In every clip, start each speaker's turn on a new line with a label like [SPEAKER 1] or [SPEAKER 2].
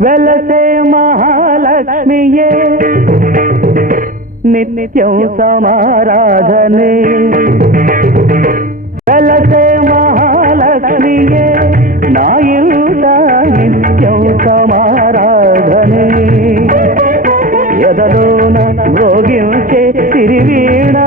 [SPEAKER 1] వెలసే మహాలక్ష్మియే. నిత్యం సమారాధనే. వెలసే మహాలక్ష్మియే. నాయుత నిత్యం సమారాధనే. ఎదలోన భోగించే తిరివీణ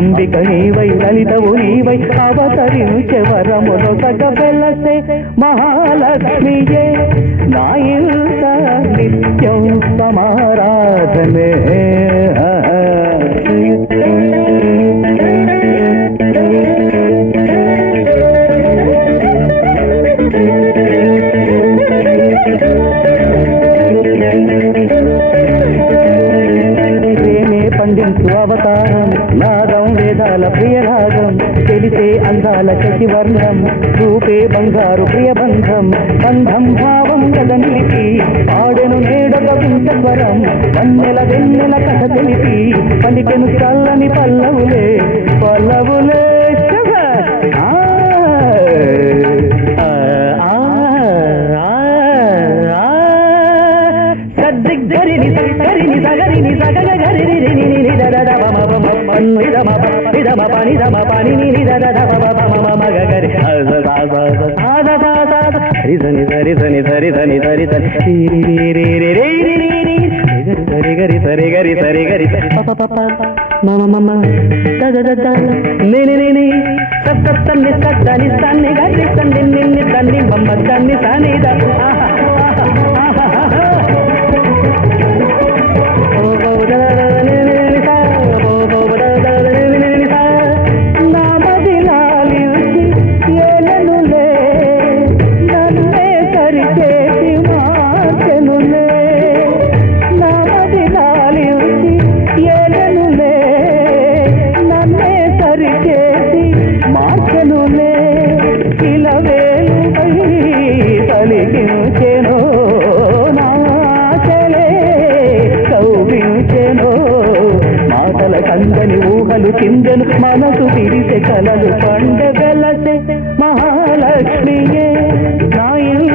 [SPEAKER 1] అంబిక నీవై లలితవు నీవై అవతరించే వరములొసగ వెలసే మహాలక్ష్మియే. నా నిత్యం సమారా ప్రియరాగం తెలిసే అందాల శశివర్ణం రూపే బంగారు ప్రియబంధం బంధం భావం కథ నిలిపి పాడెను నేడొక వింతవరం వన్నెల వెన్నెల కథ తెలిపి పలికెను చల్లని పల్లవులే పల్లవులే. సద్దిగ్గరిని సరిని సగరిని సగగ గరిని రిని ని దద దమ మమ మమ ని దమ ప ని దమ ప ని దమ ప ని ని ని దద దమ మమ మమ మమ గ గరి అజ సా సా సా సా ద సా సా సా రి సని సరి సని సరి సని సరి సరి రి రి రి రి రి రి రి రి రి సరి గరి సరి గరి సరి గరి ప ప ప ప మమ మమ ద ద ద ద ని ని ని ని సత్ సత్ కల కందని ఊహలు చిందెను మనసు పిడిసె కలలు పండగలసే మహాలక్ష్మియే. నాయని